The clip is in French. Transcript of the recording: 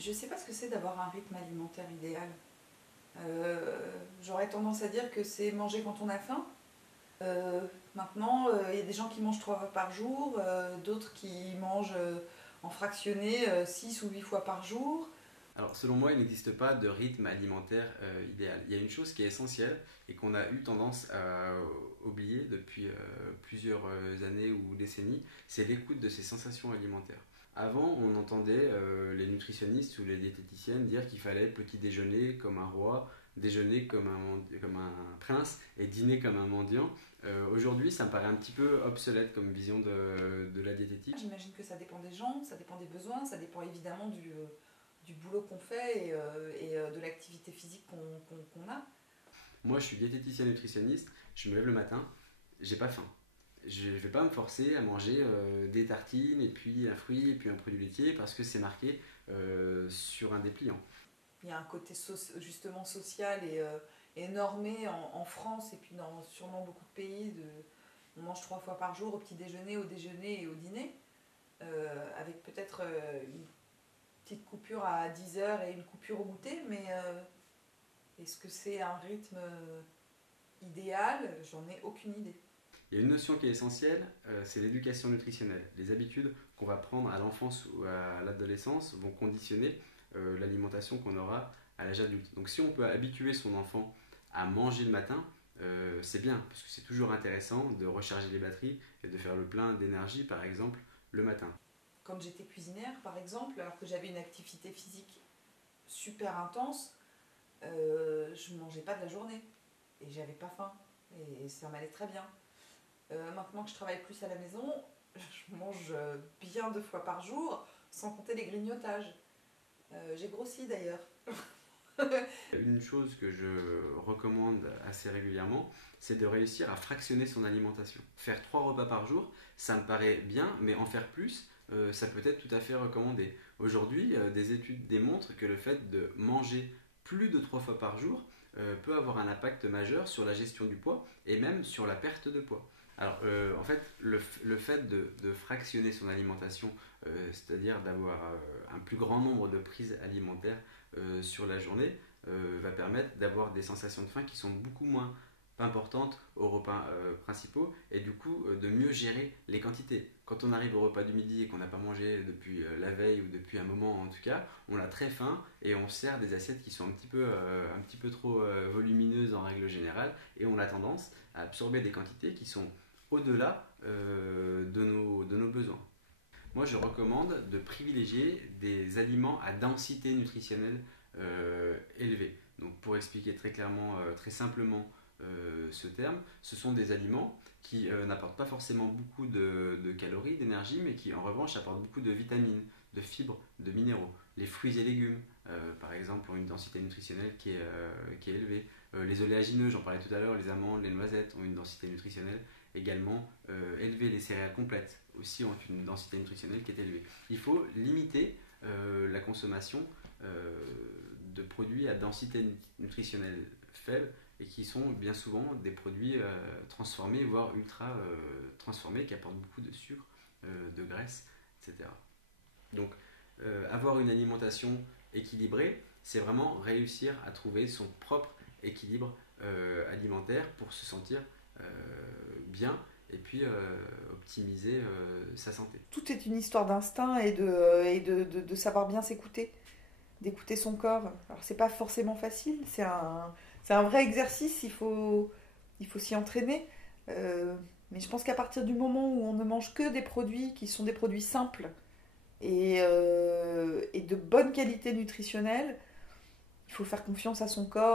Je ne sais pas ce que c'est d'avoir un rythme alimentaire idéal. J'aurais tendance à dire que c'est manger quand on a faim. Maintenant, il y a des gens qui mangent 3 fois par jour, d'autres qui mangent en fractionné 6 ou 8 fois par jour. Alors, selon moi, il n'existe pas de rythme alimentaire idéal. Il y a une chose qui est essentielle et qu'on a eu tendance à oublier depuis plusieurs années ou décennies, c'est l'écoute de ses sensations alimentaires. Avant, on entendait les nutritionnistes ou les diététiciennes dire qu'il fallait petit déjeuner comme un roi, déjeuner comme un prince et dîner comme un mendiant. Aujourd'hui, ça me paraît un petit peu obsolète comme vision de la diététique. J'imagine que ça dépend des gens, ça dépend des besoins, ça dépend évidemment du boulot qu'on fait et de l'activité physique qu'on a. Moi, je suis diététicien nutritionniste, je me lève le matin, j'ai pas faim. Je ne vais pas me forcer à manger des tartines et puis un fruit et puis un produit laitier parce que c'est marqué sur un dépliant. Il y a un côté justement social et normé en France et puis dans sûrement beaucoup de pays. On mange 3 fois par jour au petit déjeuner, au déjeuner et au dîner, avec peut-être une petite coupure à 10 heures et une coupure au goûter, mais est-ce que c'est un rythme idéal? J'en ai aucune idée. Il y a une notion qui est essentielle, c'est l'éducation nutritionnelle. Les habitudes qu'on va prendre à l'enfance ou à l'adolescence vont conditionner l'alimentation qu'on aura à l'âge adulte. Donc si on peut habituer son enfant à manger le matin, c'est bien, parce que c'est toujours intéressant de recharger les batteries et de faire le plein d'énergie, par exemple, le matin. Quand j'étais cuisinière, par exemple, alors que j'avais une activité physique super intense, je ne mangeais pas de la journée et j'avais pas faim et ça m'allait très bien. Maintenant que je travaille plus à la maison, je mange bien 2 fois par jour, sans compter les grignotages. J'ai grossi d'ailleurs. Une chose que je recommande assez régulièrement, c'est de réussir à fractionner son alimentation. Faire 3 repas par jour, ça me paraît bien, mais en faire plus, ça peut être tout à fait recommandé. Aujourd'hui, des études démontrent que le fait de manger plus de 3 fois par jour peut avoir un impact majeur sur la gestion du poids et même sur la perte de poids. Alors, en fait, le fait de fractionner son alimentation, c'est-à-dire d'avoir un plus grand nombre de prises alimentaires sur la journée, va permettre d'avoir des sensations de faim qui sont beaucoup moins importantes aux repas principaux et du coup de mieux gérer les quantités. Quand on arrive au repas du midi et qu'on n'a pas mangé depuis la veille ou depuis un moment en tout cas, on a très faim et on sert des assiettes qui sont un petit peu trop volumineuses en règle générale et on a tendance à absorber des quantités qui sont au-delà de nos besoins. Moi, je recommande de privilégier des aliments à densité nutritionnelle élevée. Donc, pour expliquer très clairement, très simplement ce terme, ce sont des aliments qui n'apportent pas forcément beaucoup de calories, d'énergie, mais qui en revanche apportent beaucoup de vitamines, de fibres, de minéraux. Les fruits et légumes, par exemple, ont une densité nutritionnelle qui est élevée. Les oléagineux, j'en parlais tout à l'heure, les amandes, les noisettes ont une densité nutritionnelle également élevée. Les céréales complètes aussi ont une densité nutritionnelle qui est élevée. Il faut limiter la consommation de produits à densité nutritionnelle faible et qui sont bien souvent des produits transformés, voire ultra transformés, qui apportent beaucoup de sucre, de graisse, etc. Donc, avoir une alimentation équilibrée, c'est vraiment réussir à trouver son propre équilibre alimentaire pour se sentir bien et puis optimiser sa santé. Tout est une histoire d'instinct et de savoir bien s'écouter, d'écouter son corps. Alors c'est pas forcément facile, c'est un vrai exercice, il faut s'y entraîner. Mais je pense qu'à partir du moment où on ne mange que des produits qui sont des produits simples et de bonne qualité nutritionnelle, il faut faire confiance à son corps.